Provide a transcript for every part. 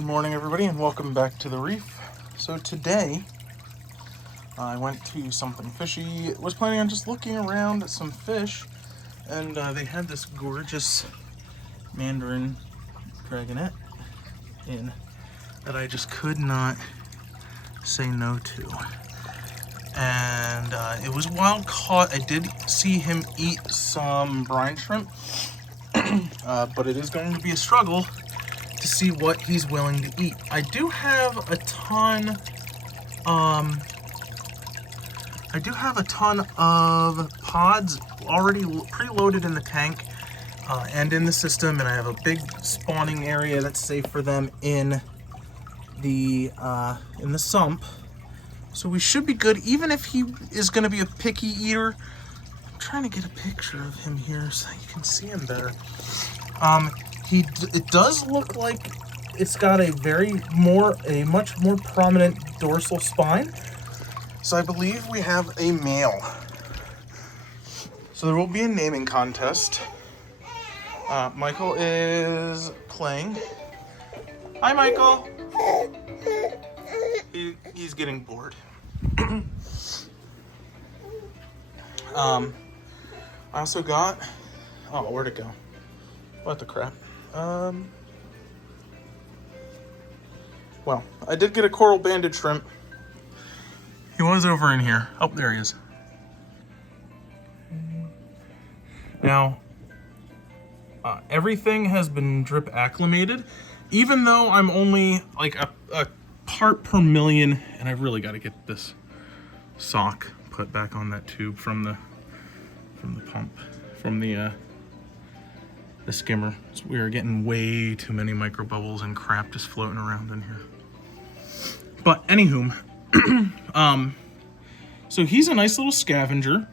Good morning, everybody, and welcome back to the Reef. So today, I went to something fishy. Was planning on just looking around at some fish, and they had this gorgeous mandarin dragonet in that I just could not say no to. And it was wild caught. I did see him eat some brine shrimp, but it is going to be a struggle to see what he's willing to eat. I do have a ton of pods already preloaded in the tank and in the system, and I have a big spawning area that's safe for them in the sump. So we should be good, even if he is going to be a picky eater. I'm trying to get a picture of him here so you can see him better. It does look like it's got a much more prominent dorsal spine. So I believe we have a male. So there will be a naming contest. Michael is playing. Hi, Michael. He's getting bored. I also got, where'd it go? What the crap? Well, I did get a coral banded shrimp. He was over in here. Oh, there he is. Now, everything has been drip acclimated, even though I'm only like a part per million, and I've really got to get this sock put back on that tube from the pump, from the skimmer. So we are getting way too many micro bubbles and crap just floating around in here. But anywho, so he's a nice little scavenger.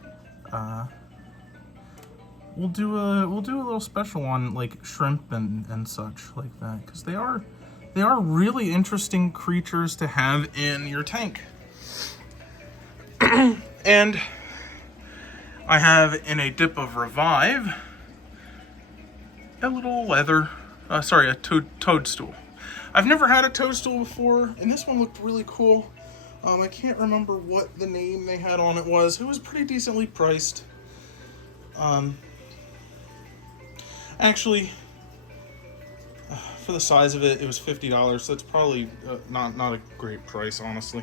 We'll do a little special on like shrimp and such like that, because they are really interesting creatures to have in your tank. And I have in a dip of Revive a little leather, a toadstool. I've never had a toadstool before, and this one looked really cool. I can't remember what the name they had on it was. It was pretty decently priced. Actually, for the size of it, it was $50, so it's probably not a great price, honestly.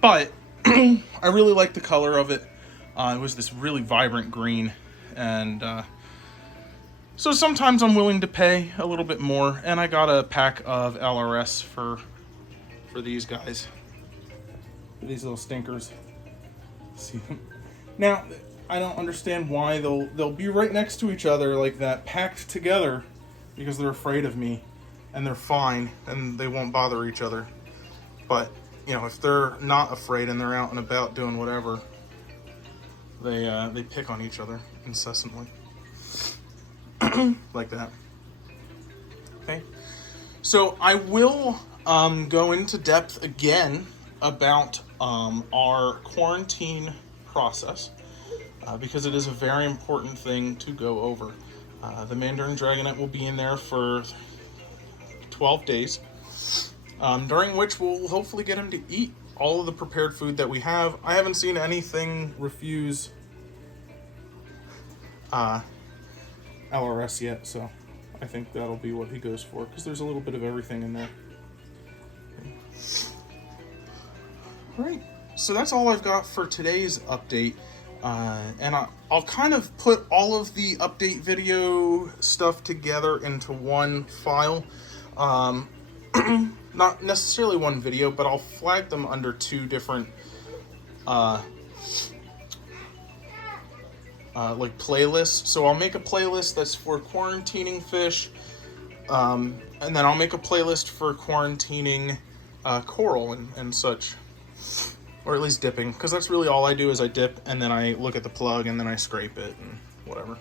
But I really liked the color of it. It was this really vibrant green, and so sometimes I'm willing to pay a little bit more, and I got a pack of LRS for these guys, for these little stinkers. See, now I don't understand why they'll be right next to each other like that, packed together, because they're afraid of me, and they're fine, and they won't bother each other. But you know, if they're not afraid and they're out and about doing whatever, they pick on each other incessantly. Like that. Okay, so I will go into depth again about our quarantine process, because it is a very important thing to go over. The mandarin dragonet will be in there for 12 days, during which we'll hopefully get him to eat all of the prepared food that we have. I haven't seen anything refuse LRS yet, so I think that'll be what he goes for, because there's a little bit of everything in there. Okay. All right, so that's all I've got for today's update, and I'll kind of put all of the update video stuff together into one file. Not necessarily one video, but I'll flag them under two different like playlists. So I'll make a playlist that's for quarantining fish, and then I'll make a playlist for quarantining coral and such, or at least dipping, because that's really all I do is I dip, and then I look at the plug, and then I scrape it and whatever.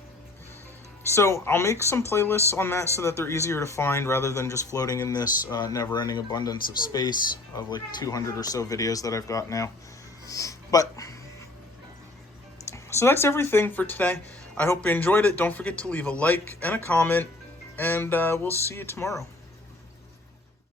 So I'll make some playlists on that so that they're easier to find, rather than just floating in this never-ending abundance of space of like 200 or so videos that I've got now. But so that's everything for today. I hope you enjoyed it. Don't forget to leave a like and a comment, and we'll see you tomorrow.